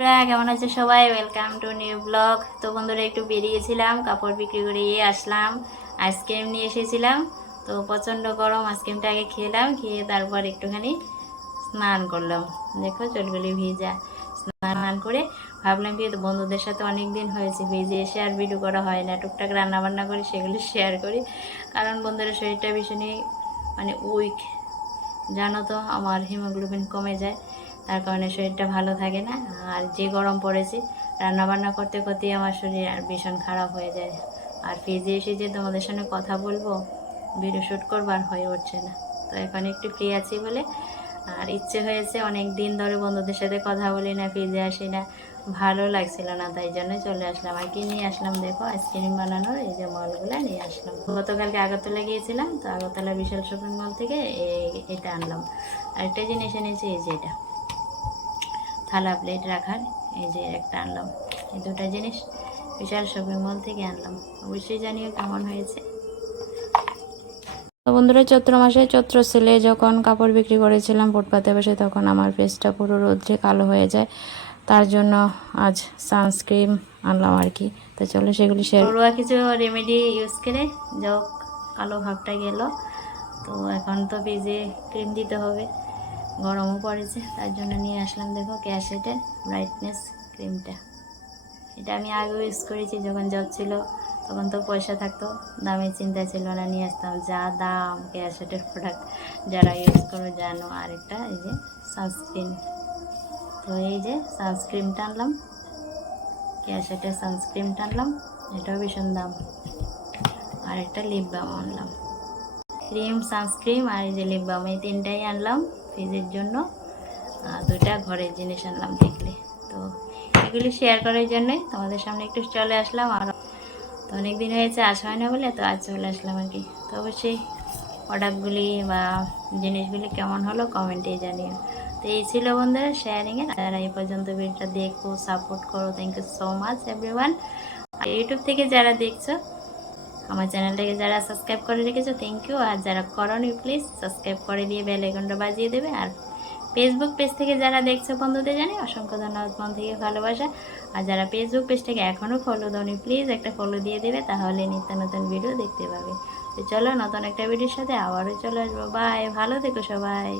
কেমন আছে সবাই? ওয়েলকাম টু নিউ ব্লগ তো বন্ধুরা, একটু বেরিয়েছিলাম, কাপড় বিক্রি করে ইয়ে আসলাম আইসক্রিম নিয়ে এসেছিলাম। তো প্রচণ্ড গরম আইসক্রিমটা আগে খেলাম, খেয়ে তারপর একটুখানি স্নান করলাম। দেখো চলগুলি ভিজা। স্নান করে ভাবলাম কি বন্ধুদের সাথে অনেক দিন হয়েছে, ভিজে এসে আর ভিডিও করা হয় না। টুকটাক রান্না বান্না করি, সেগুলি শেয়ার করি। কারণ বন্ধুরা, শরীরটা ভীষণই মানে উইক জানো তো, আমার হিমোগ্লোবিন কমে যায়। তার কারণে শরীরটা ভালো থাকে না। আর যে গরম পড়েছে রান্না বান্না করতে করতেই আমার শরীর আর ভীষণ খারাপ হয়ে যায়। আর ফিজে এসে যে তোমাদের সঙ্গে কথা বলব ভিডিও শ্যুট করবার হয়ে উঠছে না। তো এখন একটু ফ্রি আছি বলে, আর ইচ্ছে হয়েছে অনেক দিন ধরে বন্ধুদের সাথে কথা বলি না ফিজে আসি না। ভালো লাগছিল না, তাই জন্য চলে আসলাম। আর কি নিয়ে আসলাম দেখো আইসক্রিম বানানোর এই যে মলগুলো নিয়ে আসলাম। গতকালকে আগরতলা গিয়েছিলাম, তো আগরতলা বিশাল শপিং মল থেকে এটা আনলাম। আর একটা জিনিস এনেছি, এই যে এটা। থালা প্লেট রাখার এই যে একটা আনলাম এই দুটো জিনিস বিশাল শপিং মল থেকে আনলাম। অবশ্যই জানিও কেমন হয়েছে। তো বন্ধুরা চৈত্র মাসে চৈত্র সেলে যখন কাপড় বিক্রি করেছিলাম ফুটপাতে বসে তখন আমার ফেসটা পুরো রোদ্রে কালো হয়ে যায়। তার জন্য আজ সানস্ক্রিন আনলাম আর কি। তো চলো সেগুলি শেয়ার ঘরোয়া কিছু রেমেডি ইউজ করে যাও কালো ভাবটা গেল। তো এখন তো ভিজে ক্রিম দিতে হবে। গরমও পড়েছে, তার জন্য নিয়ে আসলাম দেখো ক্যাশেটের ব্রাইটনেস ক্রিমটা। এটা আমি আগেও ইউজ করেছি, যখন জব ছিল, তখন তো পয়সা থাকতো, দামের চিন্তা ছিল না, নিয়ে আসতাম যা দাম ক্যাশেটের প্রোডাক্ট যারা ইউজ করো জানো আরেকটা এই যে সানস্ক্রিন তো এই যে সানস্ক্রিনটা আনলাম ক্যাশেটের সানস্ক্রিনটা আনলাম, এটাও ভীষণ দাম। আর একটা লিপ বাম আনলাম। ক্রিম সানস্ক্রিন আর এই যে লিপ বাম এই তিনটাই আনলাম। ফ্রিজের জন্য। দুইটা ঘরের জিনিস আনলাম দেখলে। তো এগুলি শেয়ার করার জন্যই তোমাদের সামনে একটু চলে আসলাম আর তো অনেক দিন হয়েছে আসা হয় না বলে তো আজ চলে আসলাম আর কি। তো অবশ্যই প্রোডাক্টগুলি বা জিনিসগুলি কেমন হলো কমেন্টে জানিও। তো এই ছিল বন্ধুরা শেয়ারিংয়ে যারা এই পর্যন্ত ভিডিওটা দেখো সাপোর্ট করো thank you so much everyone YouTube থেকে যারা দেখছ আমার চ্যানেলটাকে যারা সাবস্ক্রাইব করে রেখেছো থ্যাংক ইউ আর যারা করনি প্লিজ সাবস্ক্রাইব করে দিয়ে বেল আইকনটা বাজিয়ে দেবে। আর ফেসবুক পেজ থেকে যারা দেখছ বন্ধুদের জানি, অসংখ্য ধন্যবাদ মন থেকে ভালোবাসা। আর যারা ফেসবুক পেজটাকে এখনও ফলো দাওনি প্লিজ একটা ফলো দিয়ে দেবে, তাহলে নিত্য নতুন ভিডিও দেখতে পাবে। তো চলো নতুন একটা ভিডিওর সাথে আবারও চলে আসব। বাই ভালো থেকো সবাই।